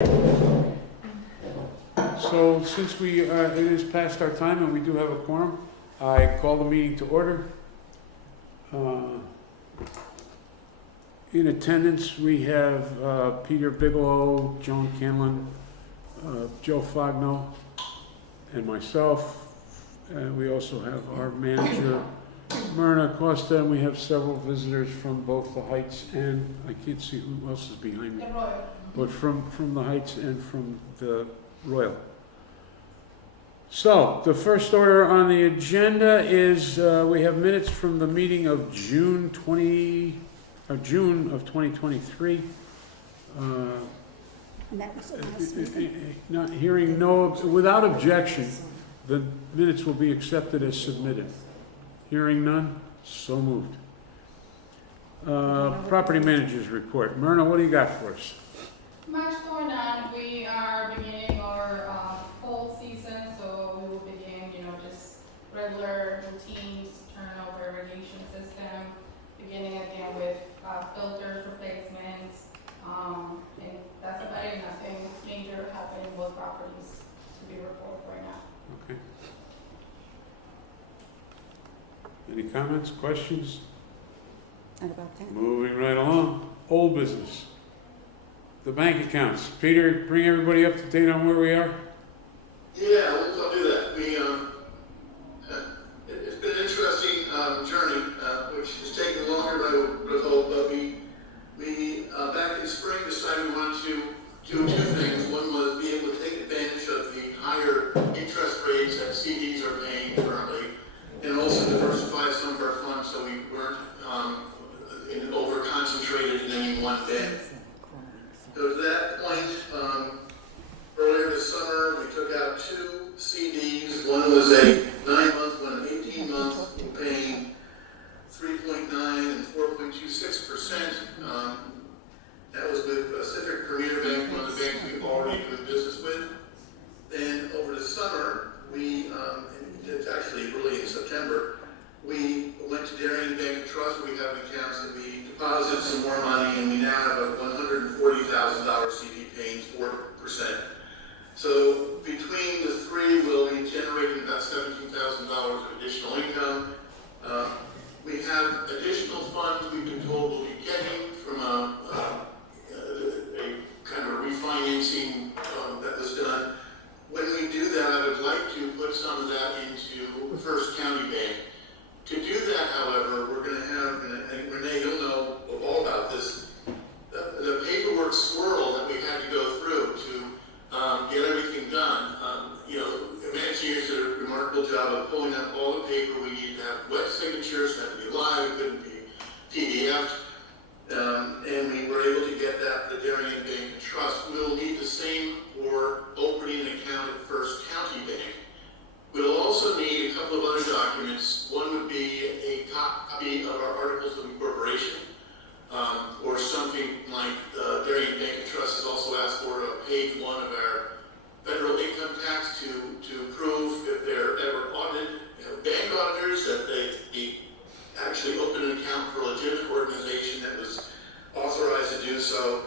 So since it is past our time and we do have a quorum, I call the meeting to order. In attendance, we have Peter Bigelow, Joan Canlon, Joe Fogno, and myself. We also have our manager, Myrna Costa, and we have several visitors from both the Heights and, I can't see who else is behind me, but from the Heights and from the Royal. So, the first order on the agenda is we have minutes from the meeting of June of 2023. And that was the last meeting. Not hearing without objection, the minutes will be accepted as submitted. Hearing none, so moved. Property managers report. Myrna, what do you got for us? Much going on. We are beginning our fall season, so we will begin, just regular routines, turn over irrigation system, beginning again with filters replacements, and that's about it. Nothing major happening with properties to be reported right now. Okay. Any comments, questions? Not about that. Moving right along. Old business. The bank accounts. Peter, bring everybody up to date on where we are. Yeah, I'll do that. It's been an interesting journey, which has taken longer than I would have hoped, but we back in spring decided we wanted to do two things. One was be able to take advantage of the higher interest rates that CDs are paying currently, and also diversify some of our funds so we weren't over-concentrated in any one bank. So to that point, earlier this summer, we took out two CDs. One was a 9-month, one an 18-month, paying 3.9 and 4.26%. That was with Pacific Premier Bank, one of the banks we've already doing business with. Then over the summer, it's actually really in September, we went to Darien Bank and Trust. We have accounts that we deposited some more money, and we now have a $140,000 CD paying 4%. So between the three, we'll be generating about $17,000 of additional income. We have additional funds we've been told we'll be getting from a kind of a refinancing that was done. When we do that, I would like to put some of that into First County Bank. To do that, however, we're going to have, and Renee, you'll know all about this, the paperwork swirl that we had to go through to get everything done. Imagineers did a remarkable job of pulling up all the paper. We needed to have wet signatures, had to be live, it couldn't be PDF'd. And we were able to get that to the Darien Bank and Trust. We'll need the same for opening an account at First County Bank. We'll also need a couple of other documents. One would be a copy of our Articles of Incorporation, or something like Darien Bank and Trust has also asked for page 1 of our federal income tax to prove if they're ever audited. Bank auditors that they actually open an account for a legitimate organization that was authorized to do so.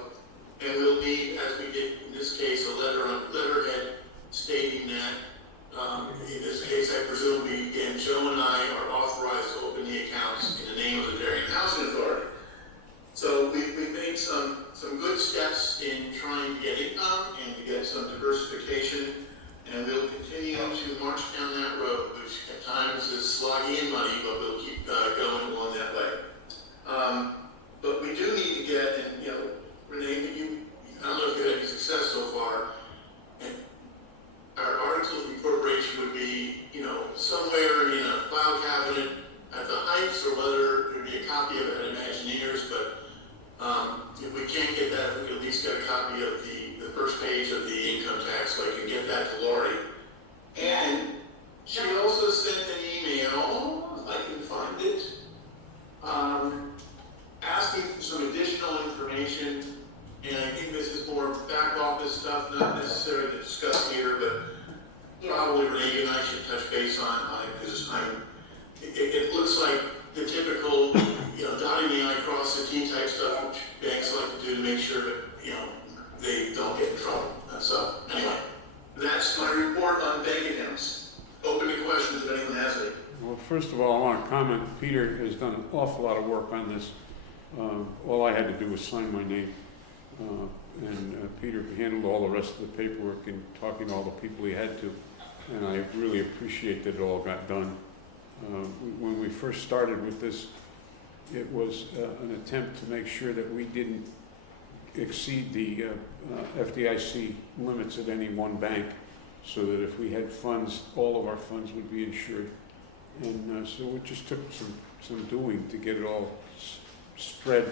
And we'll need, as we did in this case, a letterhead stating that. In this case, I presume Joe and I are authorized to open the accounts in the name of the Darien Housing Authority. So we've made some good steps in trying to get income and to get some diversification, and we'll continue to march down that road, which at times is sloggy and muddy, but we'll keep going along that way. But we do need to get, and Renee, I don't know if you had any success so far. Our Articles of Incorporation would be, somewhere in a file cabinet at the Heights, or whether there'd be a copy of it at Imagineers. But if we can't get that, we can at least get a copy of the first page of the income tax, so I can get that to Lori. And she also sent an email, if I can find it, asking for some additional information. And I think this is more back office stuff, not necessarily to discuss here, but probably Renee, you and I should touch base on it, because it looks like the typical, dotting the I, cross the T type stuff, which banks like to do to make sure that, they don't get in trouble. And so, anyway, that's my report on bank accounts. Open to questions if anyone has any. Well, first of all, I want to comment, Peter has done an awful lot of work on this. All I had to do was sign my name. And Peter handled all the rest of the paperwork and talking to all the people he had to. And I really appreciate that it all got done. When we first started with this, it was an attempt to make sure that we didn't exceed the FDIC limits at any one bank, so that if we had funds, all of our funds would be insured. And so it just took some doing to get it all spread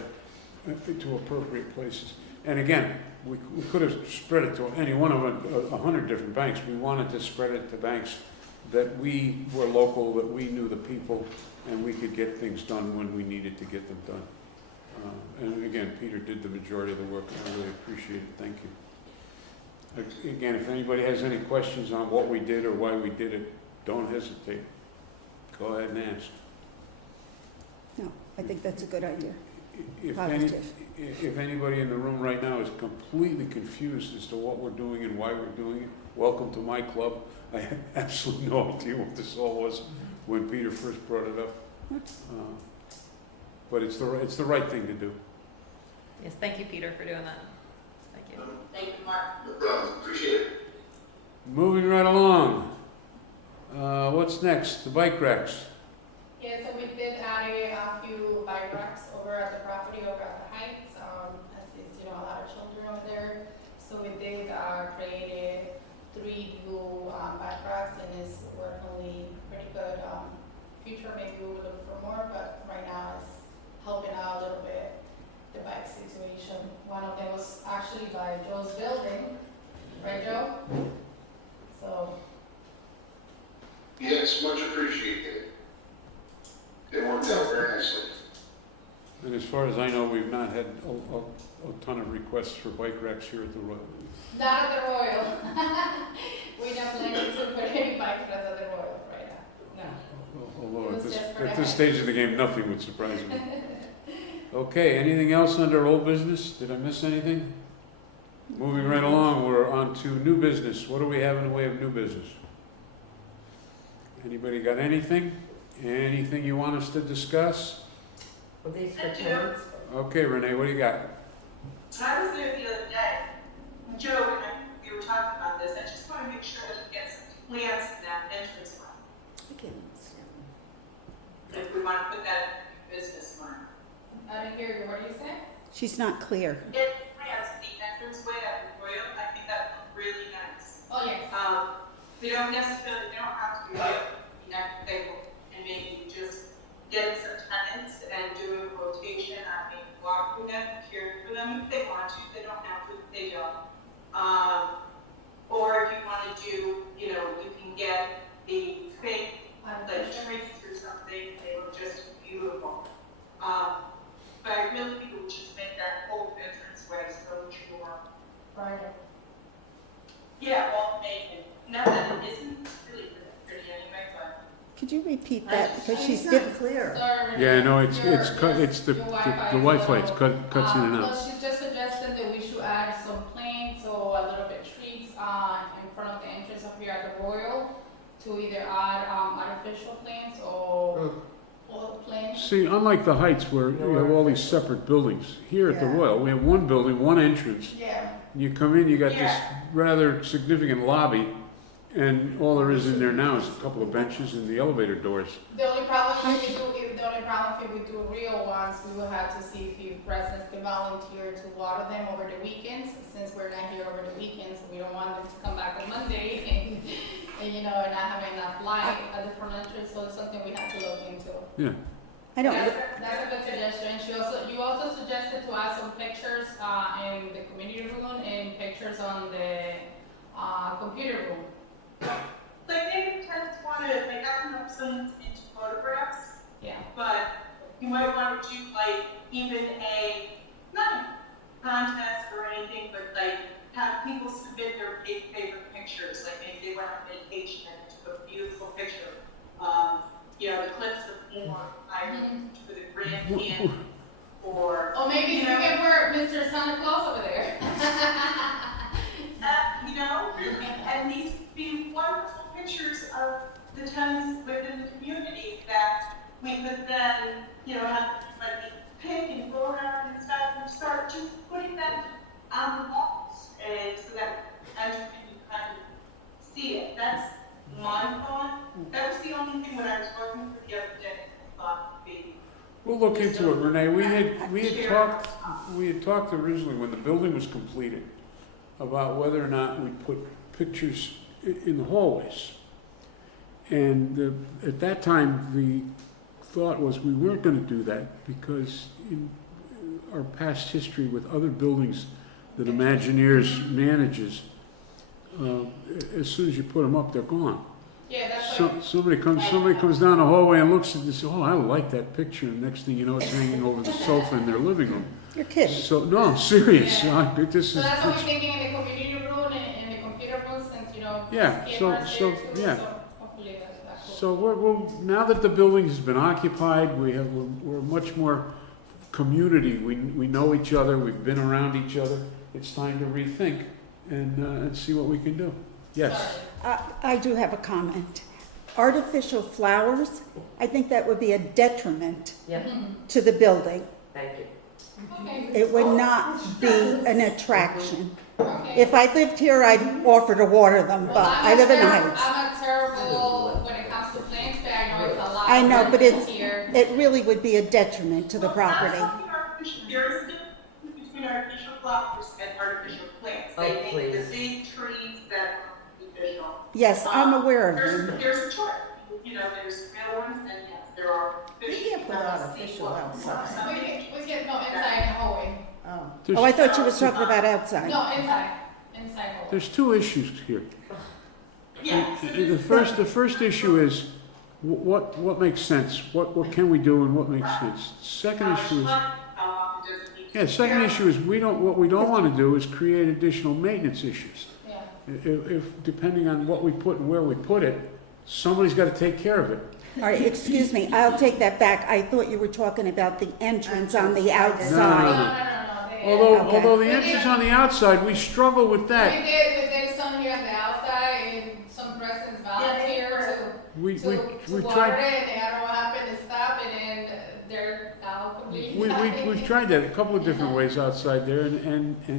to appropriate places. And again, we could have spread it to any one of 100 different banks. We wanted to spread it to banks that we were local, that we knew the people, and we could get things done when we needed to get them done. And again, Peter did the majority of the work, and I really appreciate it. Thank you. Again, if anybody has any questions on what we did or why we did it, don't hesitate. Go ahead and ask. No, I think that's a good idea. If Positive. if anybody in the room right now is completely confused as to what we're doing and why we're doing it, welcome to my club. I had absolutely no idea what this all was when Peter first brought it up. But it's the right thing to do. Yes, thank you, Peter, for doing that. Thank you. Thank you, Mark. No problem. Appreciate it. Moving right along. What's next? The bike racks. Yeah, so we did add a few bike racks over at the property over at the Heights. As it's, a lot of children over there. So we did created 3 new bike racks, and it's working pretty good. Future maybe we will look for more, but right now it's helping out a little bit the bike situation. One of them was actually by Joe's building, right, Joe? So. Yes, much appreciated. It worked out very nicely. And as far as I know, we've not had a ton of requests for bike racks here at the Royal. Not at the Royal. We don't plan to put any bike racks at the Royal right now. No. Although It at was just for this the stage of the game, nothing would surprise me. Okay, anything else under old business? Did I miss anything? Moving right along, we're on to new business. What do we have in the way of new business? Anybody got anything? Anything you want us to discuss? Well, these for tenants. Okay, Renee, what do you got? I was there the other day, Joe, and we were talking about this, I just want to make sure that we get some plans in that entrance line, if we want to put that in the business line. I didn't hear you. What do you say? She's not clear. Get plans in the entranceway at the Royal, I think that would look really nice. Oh, yes. They don't have to be real, next table, and maybe just get some tenants and do a rotation on maybe walking them, caring for them if they want to, they don't have to, if they don't. Or if you want to do, you can get the fake, like trees or something, they look just beautiful. But I really think it would just make that whole entranceway so pure. Friday. Yeah, well, maybe. Not that it isn't really pretty anyway, but. Could you repeat that, because she's not different? clear. Sorry, Yeah, no, Renee. it's the Wi-Fi. It's cuts in and out. Well, she just suggested that we should add some plants or a little bit trees in front of the entrance up here at the Royal to either add artificial plants or plants. See, unlike the Heights where you have all these separate buildings, here at the Yeah. Royal, we have one building, one entrance. Yeah. You come in, you got this Yeah. rather significant lobby, and all there is in there now is a couple of benches and the elevator doors. The only problem if we do real ones, we will have to see if you residents can volunteer to water them over the weekends. Since we're not here over the weekends, we don't want them to come back on Monday and not having enough light at the front entrance. So it's something we have to look into. Yeah. I don't, That's a good suggestion. You also suggested to add some pictures in the community room and pictures on the computer room. Like maybe tenants want to, like I don't know if someone's into photographs, Yeah. but you might want to do like even not a contest or anything, but like have people submit their favorite pictures. Like maybe they went on vacation and took a beautiful picture. The cliffs of Moore, for the Grand Canyon, or Or maybe you can put Mr. Santa Claus over there. the tenants within the community that we could then, have like pick and go around and stuff and start just putting them on the walls, and so that as you can kind of see it. That's my thought. That was the only thing when I was working for the other day, I thought would be. We'll look into it, Renee. We had talked originally when the building was completed about whether or not we put pictures in the hallways. And at that time, the thought was we weren't going to do that because in our past history with other buildings that Imagineers manages, as soon as you put them up, they're gone. Yeah, that's So, like, somebody comes down the hallway and looks at this, oh, I like that picture, and next thing you know, it's hanging over the sofa in their living room. You're kidding. So, no, I'm serious. Yeah. This so is, that's what we're thinking in the community room and in the computer room, since, Yeah, kids so- are so, there too, yeah. so hopefully that's cool. so we're now that the building has been occupied, we're much more community. We know each other, we've been around each other. It's time to rethink and see what we can do. Yes. I do have a comment. Artificial flowers, I think that would be a detriment Yeah, to the building. thank you. Okay, It would not be an attraction. okay. If I lived here, I'd offer to water them, but I live in the Heights. I'm a terrible when it comes to plants, but I know it's a lot. I know, but it's, here. it really would be a detriment to the property. There is a difference between artificial flowers and artificial plants. Oh, They make please. the big trees that are artificial. Yes, I'm aware of them. There's a choice. There's real ones, and yes, there are. We can't put artificial outside. We get, no, inside the hallway. Oh. Oh, I thought you was talking about outside. No, inside hallway. There's two issues here. Yeah. The first issue is what makes sense? What can we do and what makes sense? Second issue is, second issue is what we don't want to do is create additional maintenance issues. Yeah. If depending on what we put and where we put it, somebody's got to take care of it. All right, excuse me, I'll take that back. I thought you were talking about the entrance on the No, outside. they, Okay. Although the entrance on the outside, we struggle with we that. did some here on the outside, and some residents volunteer We to water tried. it, and they don't know what happened to stop, and then they're now completely. We've tried that a couple of different ways outside there, and Yeah,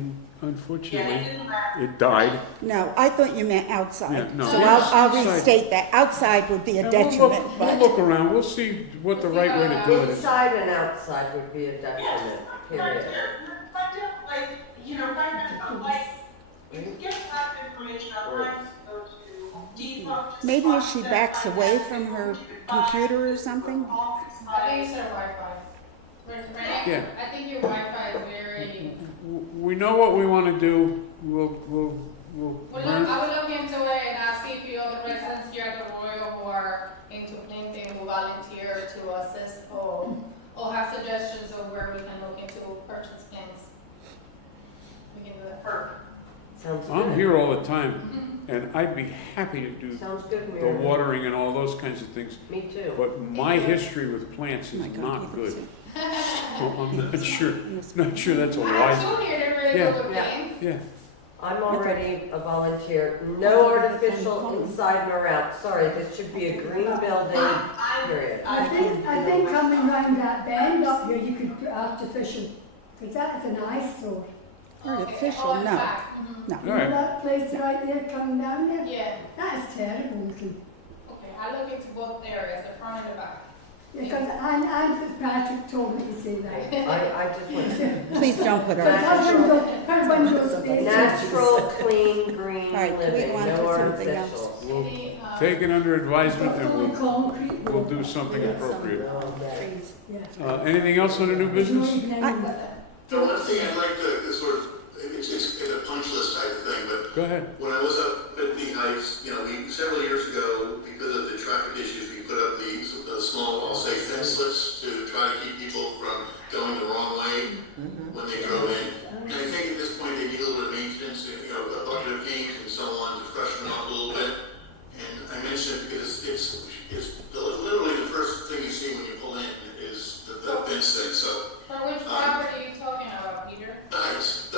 unfortunately, it didn't work. it died. No, I thought you meant outside. Yeah, no, So outside. I'll restate that. Outside would be a And detriment, we'll but look around, we'll see what the right way to do it is. Inside and outside would be a detriment, period. Find out, you can get that information online, go to Depot. maybe if she backs away from her computer or something. I think it's their Wi-Fi. Right? Yeah. I think your Wi-Fi is very. We know what we want to do, we'll Well, learn. I will look into it and I'll see if the other residents here at the Royal who are into planting will volunteer to assist or have suggestions of where we can look into purchase plants. We can do that. Sounds good. I'm here all the time, and I'd be happy to do Sounds good, the Mary. watering and all those kinds of things, Me too. but my history with plants Oh is my God, not you good. can So I'm not sure that's a I wise, have two here, they're really Yeah. good with Yeah. plants. yeah. I'm already a volunteer. No artificial inside nor out. Sorry, this should be a green building, period. I think coming round that bend up here, you could put artificial, because that's an eyesore. Artificial, Oh, in no. fact, mhm. No. All You know right. that place right there coming down there? Yeah, That's terrible looking. okay, I'll look into both areas, the front and the back. Because Anne Fitzpatrick told me to say that. I just want to say, Please don't put Because her. her windows face. natural, clean, green All right, can we living, go on no to something artificial. else? We'll Any, take it under advisement and Fully concrete. we'll do something Yeah, appropriate. Trees. Yeah. Anything else on the new There's no business? even any- So one thing I'd like to sort of, it's a punch list type of thing, but Go ahead. when I was up at the Heights, several years ago, because of the traffic issues, we put up the small, I'll say fencelets to try to keep people from going the wrong way when they drove in. And I think at this point, they need a little bit of maintenance, a bucket of paint and so on to freshen them up a little bit. And I mentioned because it's literally the first thing you see when you pull in is the fence thing, so For which property are you talking about, Peter? the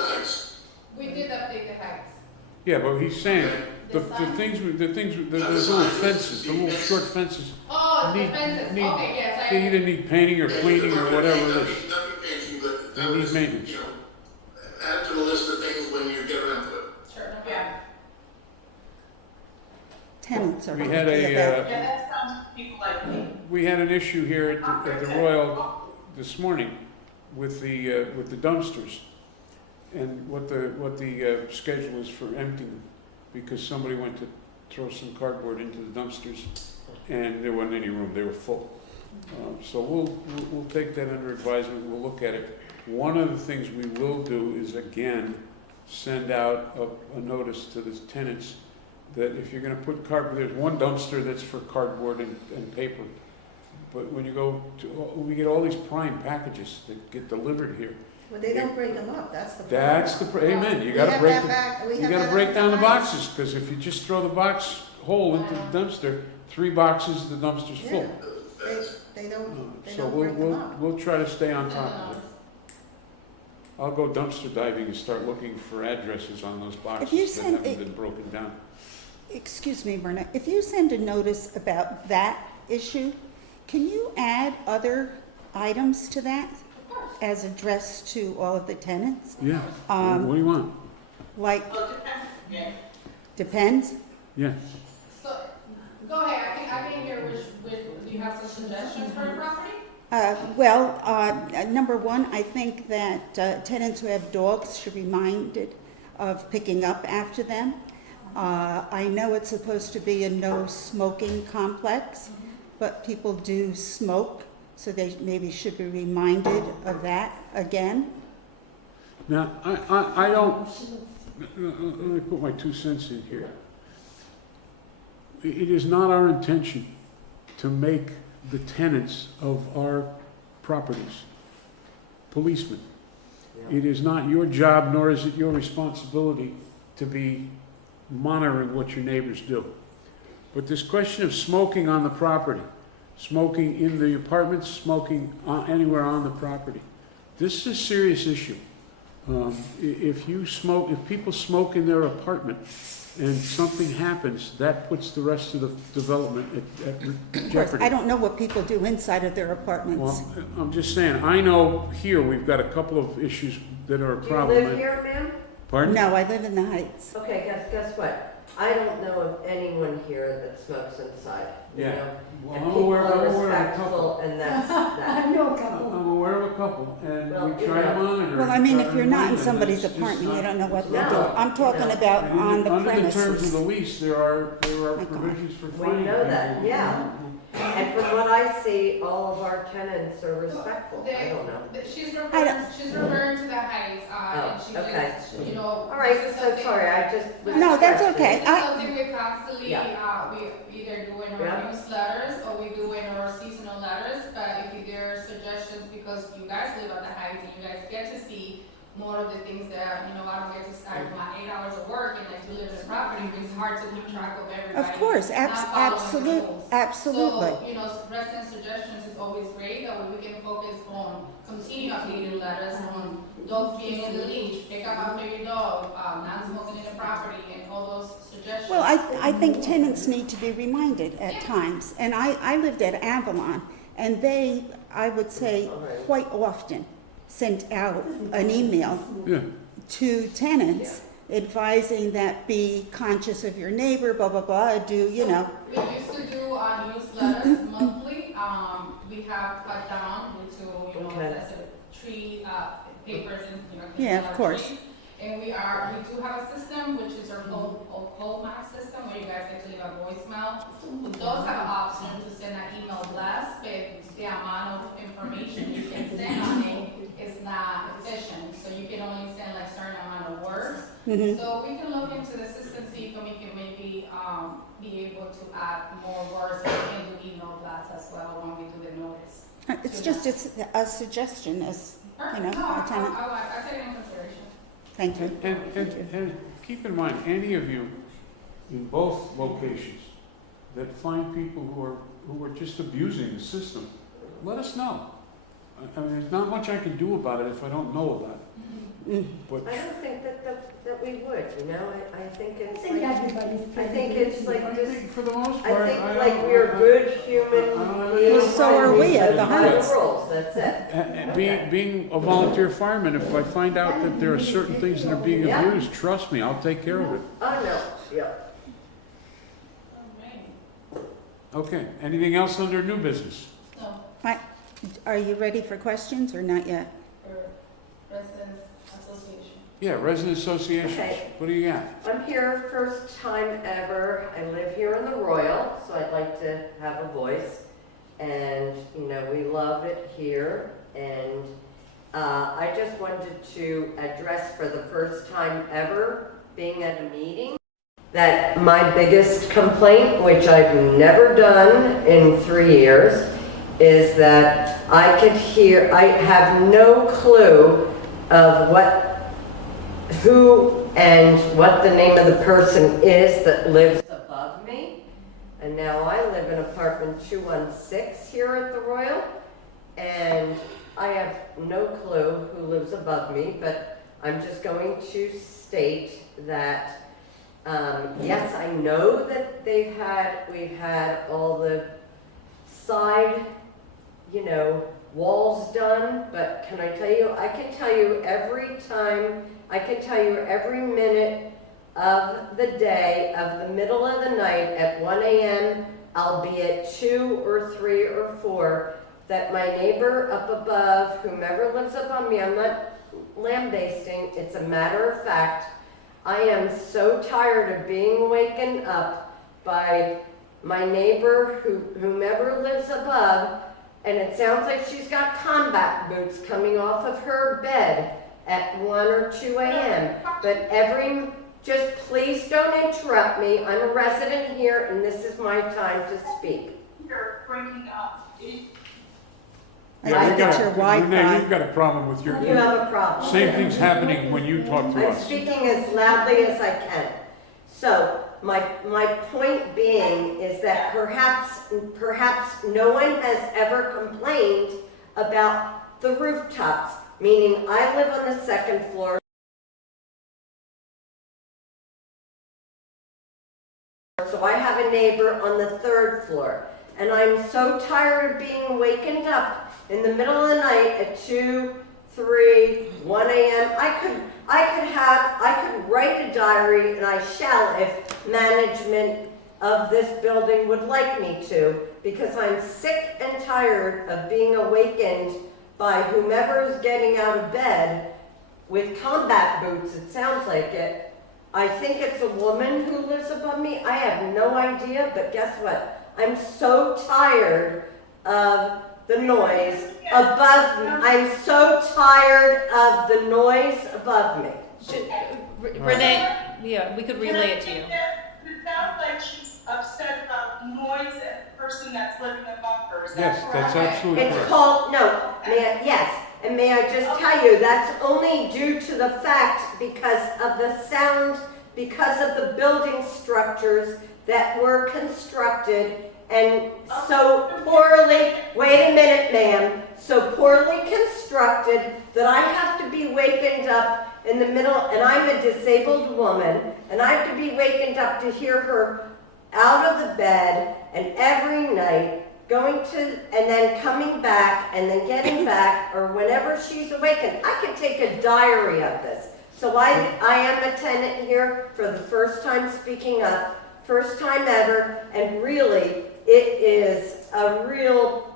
Heights. We did update the heights. Yeah, but he's saying, The the signs? the little fences, the little short fences, Oh, the Need- fences, need- okay, yes, I they agree. either need painting or cleaning or whatever it is. Nothing fancy, but They I need would, maintenance. you know, add to the list of things when you get around to it. Sure, no problem. Yeah, Tenants are We had picky a, about. yeah, that sounds to people like me. we had an issue here at the Royal this morning with the dumpsters and what the schedule is for emptying, because somebody went to throw some cardboard into the dumpsters and there wasn't any room, they were full. So we'll take that under advisement, we'll look at it. One of the things we will do is, again, send out a notice to the tenants that if you're gonna put cardboard, there's one dumpster that's for cardboard and paper. But when you go to, we get all these prime packages that get delivered here. Well, they don't break them up, that's the problem. That's amen, you We gotta have break that the, back- we you have gotta that break on down the ice. boxes, cause if you just throw the box hole into the dumpster, 3 boxes, the dumpster's full. Yeah, they don't So break them up. we'll try to stay on Send a top of it. notice. I'll go dumpster diving and start looking for addresses on those you boxes that send haven't it- been broken down. Excuse me, Myrna, if you send a notice about that issue, can you add other items to that Of course. as addressed to all of the tenants? Yeah, Um, what do you want? Like, Well, it depends, yeah. depends? Yeah, So, go ahead, I can hear do you have some suggestions for the property? Number one, I think that tenants who have dogs should be reminded of picking up after them. I know it's supposed to be a no smoking complex, but people do smoke, so they maybe should be reminded of that again. now, I don't, let me put my 2 cents in here. It is not our intention to make the tenants of our properties policemen. Yeah. It is not your job, nor is it your responsibility to be monitoring what your neighbors do. But this question of smoking on the property, smoking in the apartments, smoking anywhere on the property, this is a serious issue. If people smoke in their apartment and something happens, that puts the rest of the development at Of course, jeopardy. I don't know what people do inside of their apartments. Well, I'm just saying, I know here we've got a couple of issues that are a Do you problem. live here, ma'am? Pardon? No, I live in the Heights. Okay, guess what? I don't know of anyone here that smokes inside, you Yeah. know? Well, And I'm people aware are of a couple. respectful, and that's that. I know a couple. I'm aware of a couple, and Well, we try to you know. monitor. Well, I we mean, try if to you're not remind in them somebody's that it's just apartment, you not- don't know what it's they not- do. No, I'm talking no. about And on the under the terms of premises. the lease, there are God. provisions for We finding. know that, yeah. And from what I see, all of our tenants are respectful. I don't know. She's I don't- referring to the Heights, and she Oh, okay. just, you know. All right, this is so something- sorry, I just was. No, that's okay. This is something we constantly, Yeah. we either do in Yeah. our newsletters or we do in our seasonal letters, but if there are suggestions, because you guys live at the Heights and you guys get to see more of the things that, you know, I don't get to start my 8 hours of work and like to live in the property, it's hard to keep track of everybody. Of course, not following the rules. absolutely. So, you know, resident suggestions is always great, that way we can focus on continue updating letters on dogs being in the leash, pick up after your dog, non-smoking in the property, and all those suggestions. Well, I think tenants need to be reminded at times. And I lived at Avalon, and they, I would say, quite often sent out an email Yeah, to tenants advising that be conscious of your neighbor, blah, blah, blah, do, you know. We used to do newsletters monthly, we have cut down to, you know, Okay. that's a tree, papers and, you know. Yeah, of our course. trees. And we do have a system, which is our cold max system, where you guys get to leave a voicemail. We does have an option to send an email blast, but the amount of information you can send on it is not efficient, so you can only send like certain amount of words. Mhm. So we can look into the system, see if we can maybe, be able to add more words, and we can do email blasts as well when we do the notice. It's just a suggestion as, you know, No, a tenant. I take it in consideration. Thank you. and keep in mind, any of you in both locations that find people who are just abusing the system, let us know. I mean, there's not much I can do about it if I don't know about it. But I don't think that we would, you know, I think I it's think like, everybody's. I think it's like I just, think for the most I part, think I like don't- we're good human beings. Well, so are we at the Follow the Heights. rules, that's it. And being a volunteer fireman, if I find out that there are certain things that are being Yeah. abused, trust me, I'll take care of it. Oh, no, yeah. Alright. Okay, anything else under new business? No, Are you ready for questions or not yet? for residents association. Yeah, resident associations, Okay. what do you got? I'm here first time ever. I live here in the Royal, so I'd like to have a voice. And, you know, we love it here. And I just wanted to address for the first time ever, being at a meeting, that my biggest complaint, which I've never done in 3 years, is that I have no clue of who and what the name of the person is that lives above me. And now I live in apartment 216 here at the Royal, and I have no clue who lives above me, but I'm just going to state that, yes, I know that we've had all the side, you know, walls done, but can I tell you, I can tell you every minute of the day, of the middle of the night at 1 a.m., albeit 2 or 3 or 4, that my neighbor up above, whomever lives above me, I'm not lambasting, it's a matter of fact, I am so tired of being waken up by my neighbor, whomever lives above, and it sounds like she's got combat boots coming off of her bed at 1 or 2 a.m. But just please don't interrupt me. I'm a resident here, and this is my time to speak. You're bringing up, I think it's your Renee, Wi-Fi. you've got a problem with your, You have a problem. same thing's happening when you talk to I'm us. speaking as loudly as I can. So, my point being is that perhaps no one has ever complained about the rooftops, meaning I live on the 2nd floor. So I have a neighbor on the 3rd floor. And I'm so tired of being wakened up in the middle of the night at 2, 3, 1 a.m. I could write a diary, and I shall if management of this building would like me to, because I'm sick and tired of being awakened by whomever's getting out of bed with combat boots, it sounds like it. I think it's a woman who lives above me. I have no idea, but guess what? I'm so tired of the noise above me. I'm so tired of the noise above me. Renee, yeah, we could relay it to you. It sounds like she's upset about noise and the person that's living above her. Is that Yes, correct? that's absolutely It's correct. called, yes, and may I just tell you, that's only due to the fact because of the sound, because of the building structures that were constructed and so poorly, wait a minute ma'am, so poorly constructed that I have to be wakened up in the middle, and I'm a disabled woman, and I have to be wakened up to hear her out of the bed, and every night going to, and then coming back, and then getting back, or whenever she's awakened. I could take a diary of this. So I am a tenant here for the first time speaking up, first time ever, and really, it is a real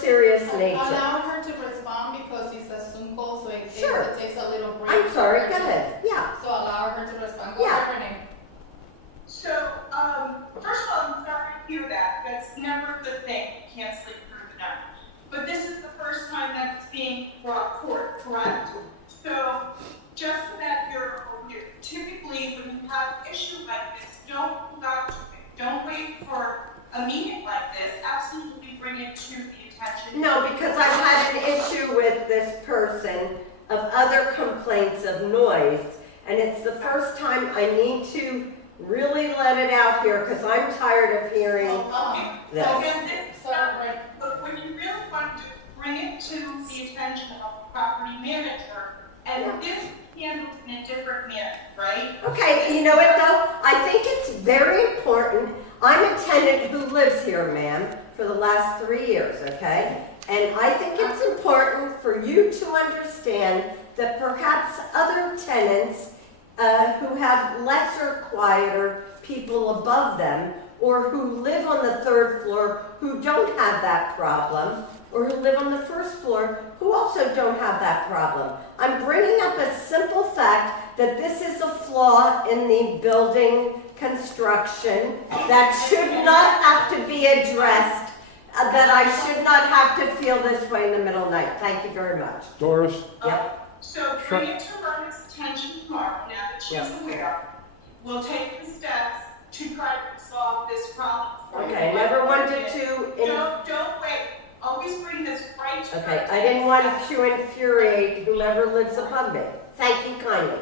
serious nature. Allow her to respond because it's a Zoom call, so Sure. it takes a little break. I'm sorry, for go her to- ahead, yeah. So allow her to respond. Go Yeah. ahead, Renee. So, first of all, I'm sorry to hear that. That's never a good thing. You can't sleep through the night. But this is the first time that it's being brought forth, correct? So, just so that you're typically when you have an issue like this, don't hold out to it. Don't wait for a meeting like this. Absolutely bring it to the attention. No, because I've had an issue with this person of other complaints of noise, and it's the first time I need to really let it out here because I'm tired of hearing So, this. Again, this is So, not, right. but when you really want to bring it to the attention of the property manager, and this is handled in a different manner, right? Okay, you know what though? I think it's very important. I'm a tenant who lives here, ma'am, for the last 3 years, okay? And I think it's important for you to understand that perhaps other tenants who have lesser, quieter people above them, or who live on the 3rd floor who don't have that problem, or who live on the 1st floor who also don't have that problem. I'm bringing up a simple fact that this is a flaw in the building construction that should not have to be addressed, that I should not have to feel this way in the middle of the night. Thank you very much. Doris? Yep. So bring it to Verna's attention tomorrow, now that she's Yep. aware. We'll take the steps to try to resolve this problem. for you. Okay, never wanted to. Don't wait. Always bring this right to her. Okay, I didn't want to infuriate whomever lives above me. Thank you kindly.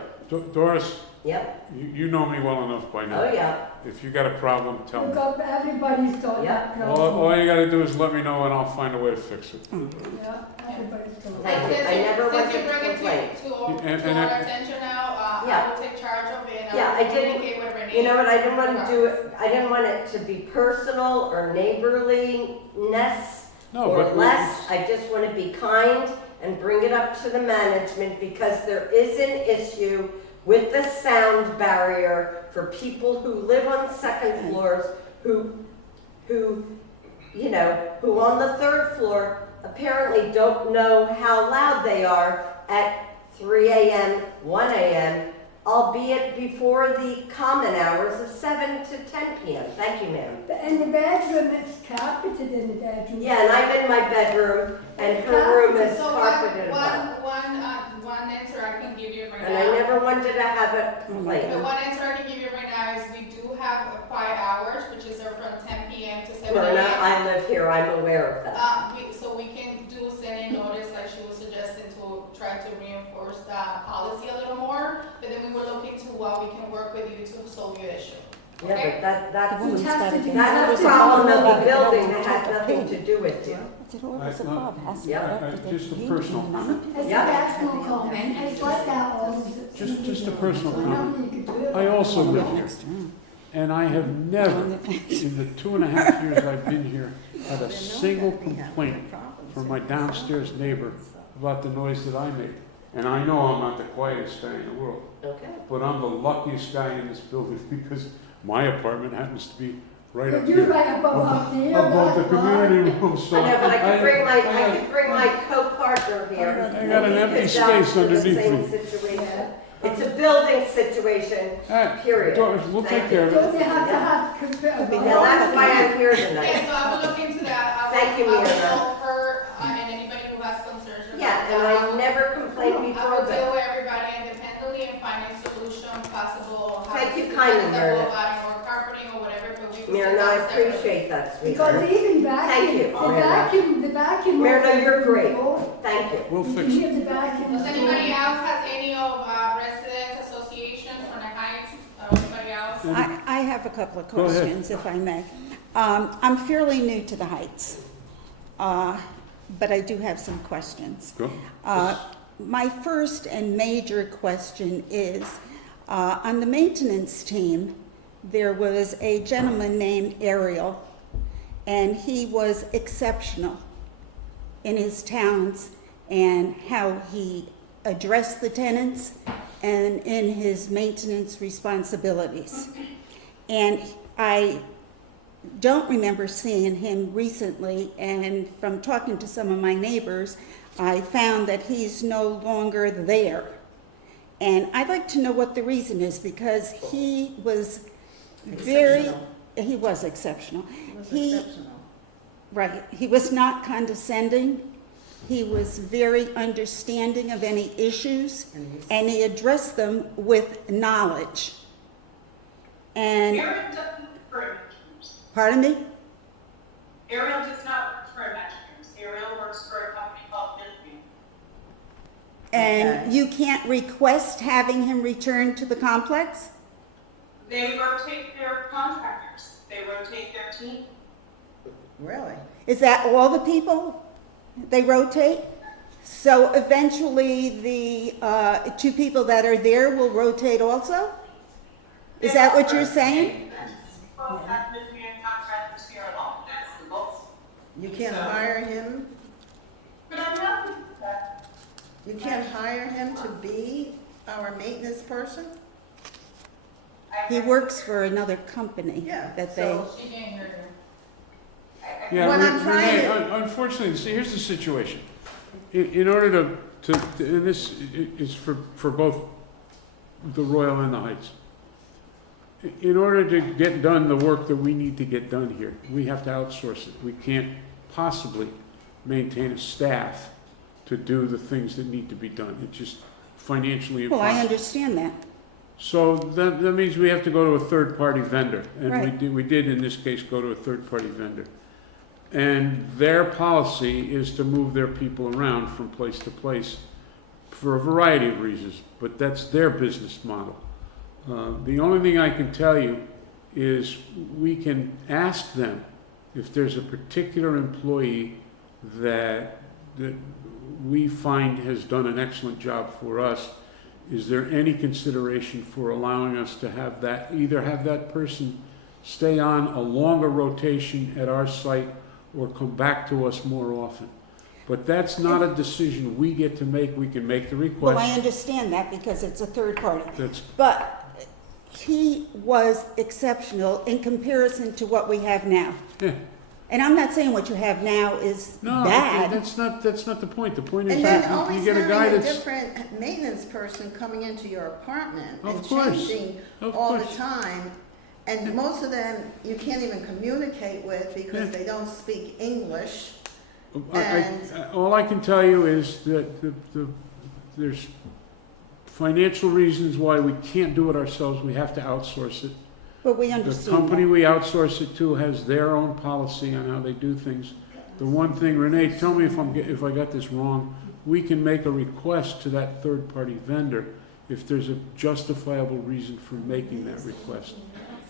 Doris, Yep. you know me well enough by now. Oh, yeah. If you got a problem, tell me. Look up, everybody's got Yeah. that All problem. you gotta do is let me know and I'll find a way to fix it. Yeah, everybody's got Thank you. that. I never wanted Since you to bring complain. it to And our I- attention now, Yeah. I will take charge of it and Yeah, I I will didn't- communicate with Renee. You know what, I didn't want to do it, I didn't want it to be personal or neighborliness No, or but less. I just want to be kind and bring it up to the management because there is an issue with the sound barrier for people who live on 2nd floors who, who on the 3rd floor apparently don't know how loud they are at 3 a.m., 1 a.m., albeit before the common hours of 7 to 10 p.m. Thank you, ma'am. But in the bedroom, it's carpeted in the bedroom. Yeah, and I'm in my bedroom, and her room is So carpeted above. one answer I can give you right And I now. never wanted to have a complaint. The one answer I can give you right now is we do have a quiet hours, which is from 10 p.m. to 7 Myrna, a.m. I live here, I'm aware of that. So we can send a notice like she was suggesting to try to reinforce that policy a little more, but then we will look into what we can work with you to solve your issue. Yeah, Okay? but that's The woman's gotta be- a problem of the building that has nothing to do with you. It's an orders above, has to be Yeah. directed Just a at personal- you. It's Yeah. a personal comment, it's like that all the Just a personal I comment. know you could do it. I also live here, Next room. and I have never, in the 2.5 years I've been here, had a single complaint from my downstairs neighbor about the noise that I make. And I know I'm not the quietest guy in the world, Okay. but I'm the luckiest guy in this building because my apartment happens to be right up But you're here, right above up there. above the that's why. community room, so. I know, but I I- could bring my co-partner here. I got an and he empty could space vouch for the underneath same me. situation. It's a building situation, All right, period. Doris, we'll Thank take care of it. Don't they have to have compatible? Now, that's why I'm here tonight. Yeah, so I will look into that. Thank you, I will Mira. help her and anybody who has concerns about Yeah, and that. I've never complained I before, will deal but with everybody independently and find a solution possible. how Thank to you do kindly, things, Myrna. like adding more carpeting or whatever, but we will sit Myrna, down I separately. appreciate that, Because sweetheart. even Thank you, vacuum, the vacuum. Myrna, you're great. You Thank you. We'll can fix hear it. the vacuum. Does anybody else has any of residents associations from the Heights or anybody else? I have a couple of Go ahead. questions, if I may. I'm fairly new to the Heights, but I do have some questions. Go. My first and major question is, on the maintenance team, there was a gentleman named Ariel, and he was exceptional in his talents and how he addressed the tenants and in his maintenance responsibilities. And I don't remember seeing him recently, and from talking to some of my neighbors, I found that he's no longer there. And I'd like to know what the reason is, because he was he was exceptional. Right, he was not condescending. He was very understanding of any issues, and he addressed them with knowledge. And, Ariel doesn't work for Imagineers. pardon me? Ariel does not work for Imagineers. Ariel works for a company called Midview. And you can't request having him return to the complex? They rotate their contractors. They rotate their team. Really? Is that all the people? They rotate? So eventually the two people that are there will rotate also? Is that what you're saying? Well, that's the contractors here alone, that's the goal. You can't hire him, But I'm not, that. you can't hire him to be our maintenance person? He works for another company Yeah, that they, so- She can't hear Yeah, What I'm trying Renee, to- unfortunately, see, here's the situation. In order and this is for both the Royal and the Heights. In order to get done the work that we need to get done here, we have to outsource it. We can't possibly maintain a staff to do the things that need to be done. It's just financially well, impossible. I understand that. So that means we have to go to a third-party vendor. And Right. we did in this case go to a third-party vendor. And their policy is to move their people around from place to place for a variety of reasons, but that's their business model. The only thing I can tell you is we can ask them if there's a particular employee that we find has done an excellent job for us. Is there any consideration for allowing us to have that, either have that person stay on a longer rotation at our site or come back to us more often? But that's not a decision we get to make. We can make the Well, I request. understand that because it's a third party. That's, But he was exceptional in comparison to what we have now. yeah. And I'm not saying what you have now is No, bad. that's not the point. The point is And then that you always get a guy having a that's, different maintenance person coming into your apartment Of and course, changing of all the course. time. And most of them you can't even communicate with because Yeah. they don't speak English. all I can tell you is that there's financial reasons why we can't do it ourselves. We have to outsource it. But we The understand company that. we outsource it to has their own policy on how they do things. The one thing, Renee, tell me if I got this wrong, we can make a request to that third-party vendor if there's a justifiable reason for making that request.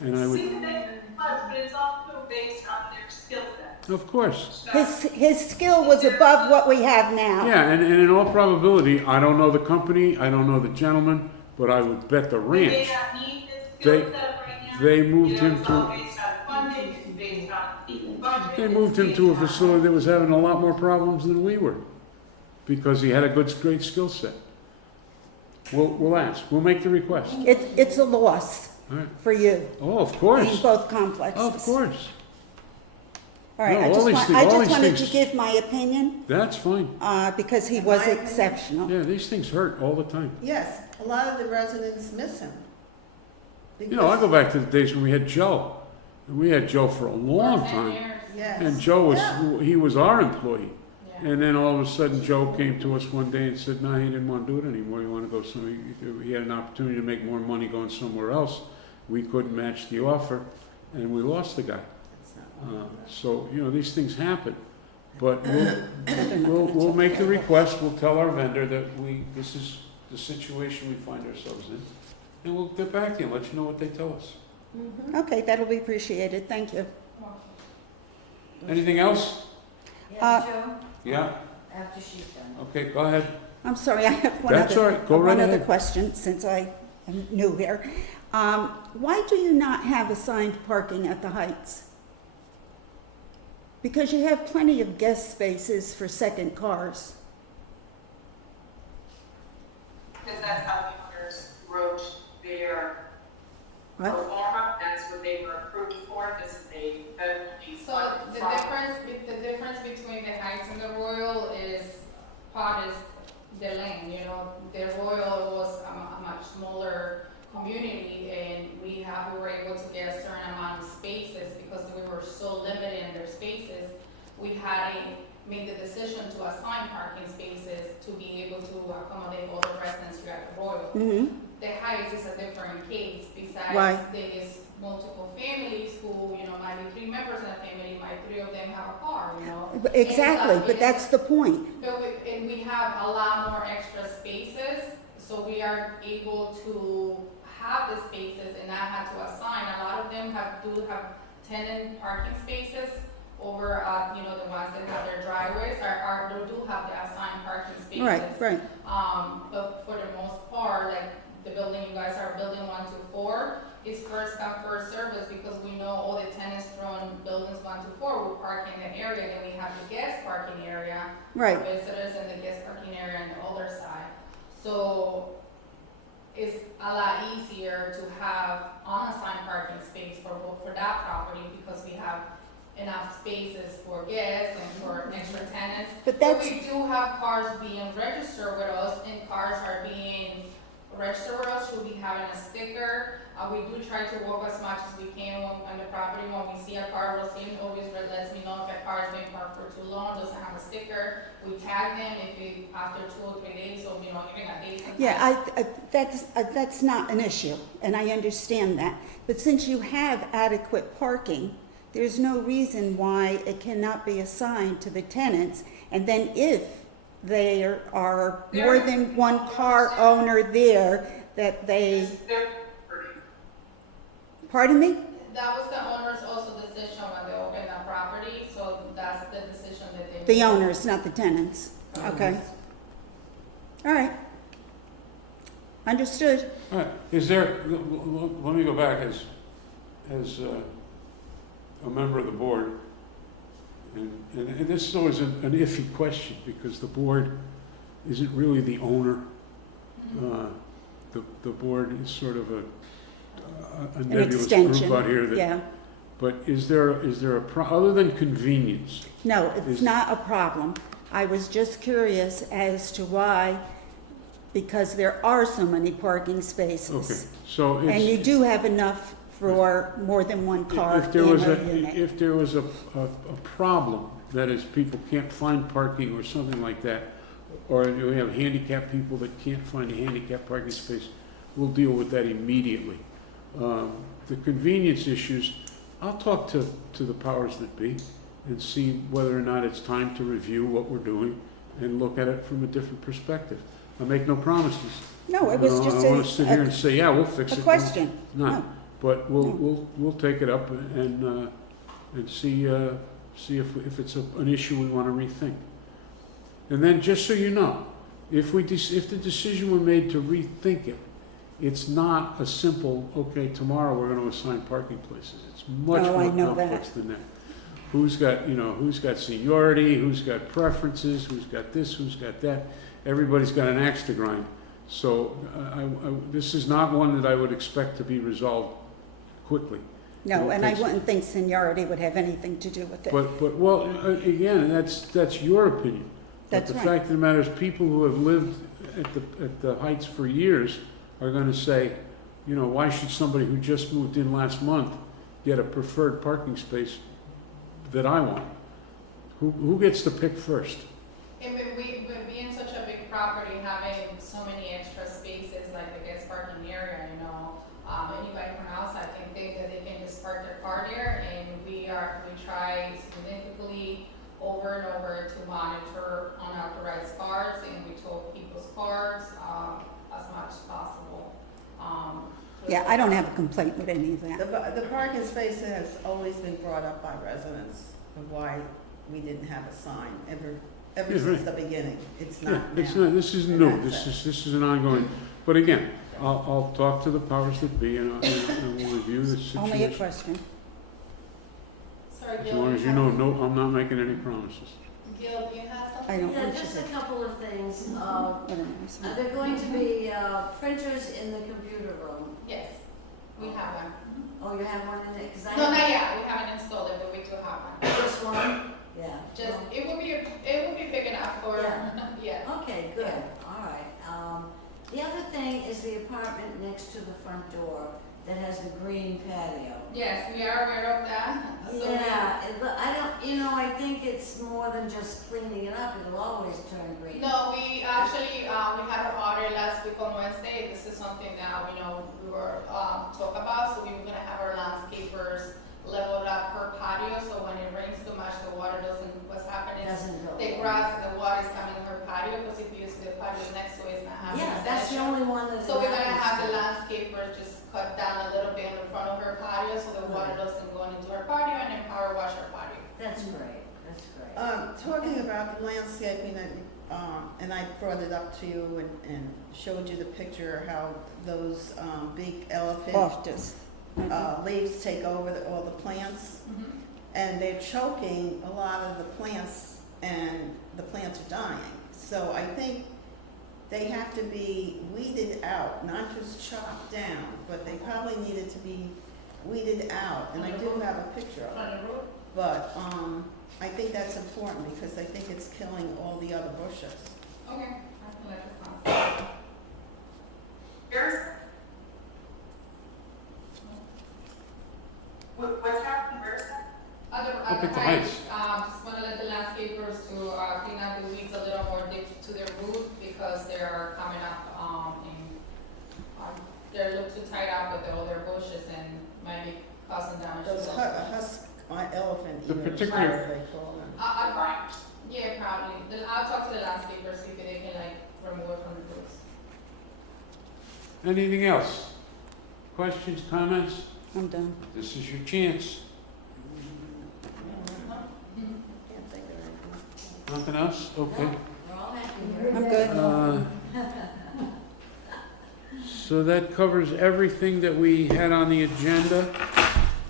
And I would, See, they, but it's also based on their skill set. of course. So- His skill was above what we have now. Yeah, and in all probability, I don't know the company, I don't know the gentleman, but I would bet the They may ranch. not need this skill They- set right now. they moved You know, him it's all to- based on funding, it's based on budget. They moved him it's to a based on- facility that was having a lot more problems than we were, because he had a great skill set. We'll ask, we'll make the request. It's a loss All right. for you Oh, of in course, both complexes. of course. All right, No, I all just these want, things- I all just these wanted to things- give my opinion, That's fine. because he was My opinion? exceptional. Yeah, these things hurt all the time. Yes, a lot of the residents miss him. You know, I go back to the days when we had Joe. And we had Joe for a long For 10 time. years. Yes. And Joe Yeah. he was our employee. Yeah. And then all of a sudden, Joe came to us one day and said, no, he didn't want to do it anymore. He wanted to go somewhere. He had an opportunity to make more money going somewhere else. We couldn't match the offer, and we lost the guy. So, you know, these things happen. But we'll make the request. We'll tell our vendor that this is the situation we find ourselves in. And we'll get back to you and let you know what they tell us. Okay, that'll be appreciated, thank you. Anything else? Uh, Joe, Yeah? after she's done. Okay, go ahead. I'm sorry, I have That's all right. Go right one other ahead. question, since I am new here. Why do you not have assigned parking at the Heights? Because you have plenty of guest spaces for second cars. Because that's how the owners wrote their What? pro forma, that's what they were approved for, this is a federally So funded the project. difference between the Heights and the Royal is part is the land, you know. The Royal was a much smaller community and we were able to get a certain amount of spaces because we were so limited in their spaces. We had to make the decision to assign parking spaces to be able to accommodate all the residents here at the Royal. Mm-hmm. The Heights is a different case. Why? Besides, there is multiple families who, you know, might be 3 members in a family, might 3 of them have a car, you know. Exactly, And but that's the point. But we have a lot more extra spaces, so we are able to have the spaces and not have to assign. A lot of them do have tenant parking spaces, over, the ones that have their driveways they do have the assigned parking spaces. Right. But for the most part, like the building you guys are building 1 to 4 is first come, first service, because we know all the tenants from buildings 1 to 4 will park in the area, then we have the guest parking area. Right. Visitors and the guest parking area on the other side. So it's a lot easier to have unassigned parking space for that property, because we have enough spaces for guests and for extra tenants. But that's- we do have cars being registered with us, and cars are being registered with us, should be having a sticker. We do try to work as much as we can on the property. When we see a car, Rosine always lets me know if a car has been parked for too long, doesn't have a sticker. We tag them if it, after 2 or 3 days, or, even a day sometimes. Yeah, that's not an issue, and I understand that. But since you have adequate parking, there's no reason why it cannot be assigned to the tenants. And then if there are more than one car owner there, that they, pardon me? That was the owner's also decision when they opened that property, so that's the decision that they. The made. owners, not the tenants. Okay. All right. Understood. All right, is there, let me go back as a member of the board, and this is always an iffy question, because the board isn't really the owner. The board is sort of a An nebulous extension. group out here that, Yeah. but is there other than convenience? No, it's Is- not a problem. I was just curious as to why, because there are so many parking Okay, spaces. so it's. And you do have enough for more than one car If there in was a unit. if there was a problem, that is, people can't find parking or something like that, or we have handicapped people that can't find a handicapped parking space, we'll deal with that immediately. The convenience issues, I'll talk to the powers that be and see whether or not it's time to review what we're doing and look at it from a different perspective. I make no promises. No, it was You know, just I don't want to sit here and say, yeah, we'll fix it. a question. No. No. But we'll take it up and see if it's an issue we want to rethink. And then, just so you know, if the decision were made to rethink it, it's not a simple, okay, tomorrow we're going to assign parking places. It's much Oh, I more know complex that. than that. Who's got seniority, who's got preferences, who's got this, who's got that. Everybody's got an axe to grind. So this is not one that I would expect to be resolved quickly. No, and I Takes- wouldn't think seniority would have anything to do with it. But well, again, that's your opinion. That's But right. the fact of the matter is, people who have lived at the Heights for years are going to say, why should somebody who just moved in last month get a preferred parking space that I want? Who gets to pick first? And we being such a big property, having so many extra spaces, like the guest parking area, anybody from outside can think that they can just park their car there, and we try significantly over and over to monitor unauthorized cars, and we tow people's cars as much as possible. Yeah, I don't have a complaint with any of that. The parking space has always been brought up by residents of why we didn't have a sign ever Yeah, since right. the beginning. It's Yeah, not it's now. not. This isn't And new. that's This is an ongoing. But again, I'll talk to the powers that be, and we'll review the situation. Only a question. Sorry, As Gil, long as you know, no, I'm not making any promises. Gil, do you have something? I don't Yeah, think just you a did. couple of things. I don't know. Are there going to be printers in the computer room? Yes, we have one. Oh, you have one in there? 'Cause I No, not yet, we haven't installed it, but we do have one. Just one? Yeah. Just, it would be big enough for, yeah. Okay, good, all right. The other thing is the apartment next to the front door that has the green patio. Yes, we are aware of that. So we- Yeah, but I don't, I think it's more than just cleaning it up, it'll always turn green. No, we actually, we had our audit last week on Wednesday. This is something that, we were, talk about. So we were gonna have our landscapers level up her patio, so when it rains too much, the water what's happening is Doesn't go. the grass, the water is coming in her patio, because if you use the patio next to it, it's not having Yeah, a that's the issue. only one that. So we're gonna happens have the to. landscapers just cut down a little bit in the front of her patio, so the water doesn't go into her patio and then power wash her patio. That's That's great. Talking about the landscaping, and I brought it up to you and showed you the picture how those big elephant Loftus. leaves take over all the plants, Mhm. and they're choking a lot of the plants, and the plants are dying. So I think they have to be weeded out, not just chopped down, but they probably needed to be weeded out, and I do have a picture of it. On the road? But I think that's important because I think it's killing all the other bushes. Okay, I can let the council. Here's. What's happening, where's that? Other Up at the heights. just wanna let the landscapers to, clean up the weeds a little more deep to their root because they're coming up, they look too tight up with all their bushes and might be causing damage to Those them. husk elephant The ears, particular- whatever they call them. Yeah, probably. Then I'll talk to the landscapers, see if they can like remove it from the roots. Anything else? Questions, comments? I'm done. This is your chance. Can't think of anything. Nothing else? Okay. We're all happy here. I'm good. So that covers everything that we had on the agenda.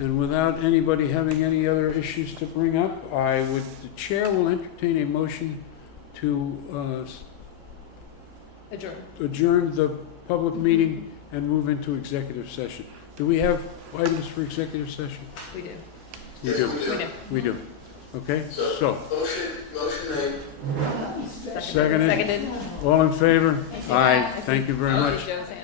And without anybody having any other issues to bring up, the chair will entertain a motion to Adjourn. adjourn the public meeting and move into executive session. Do we have items for executive session? We do. We do. We do. We do. Okay, so, Motion made. seconded, Seconded. all in favor? Aye, thank you very I much. see Joe's hand.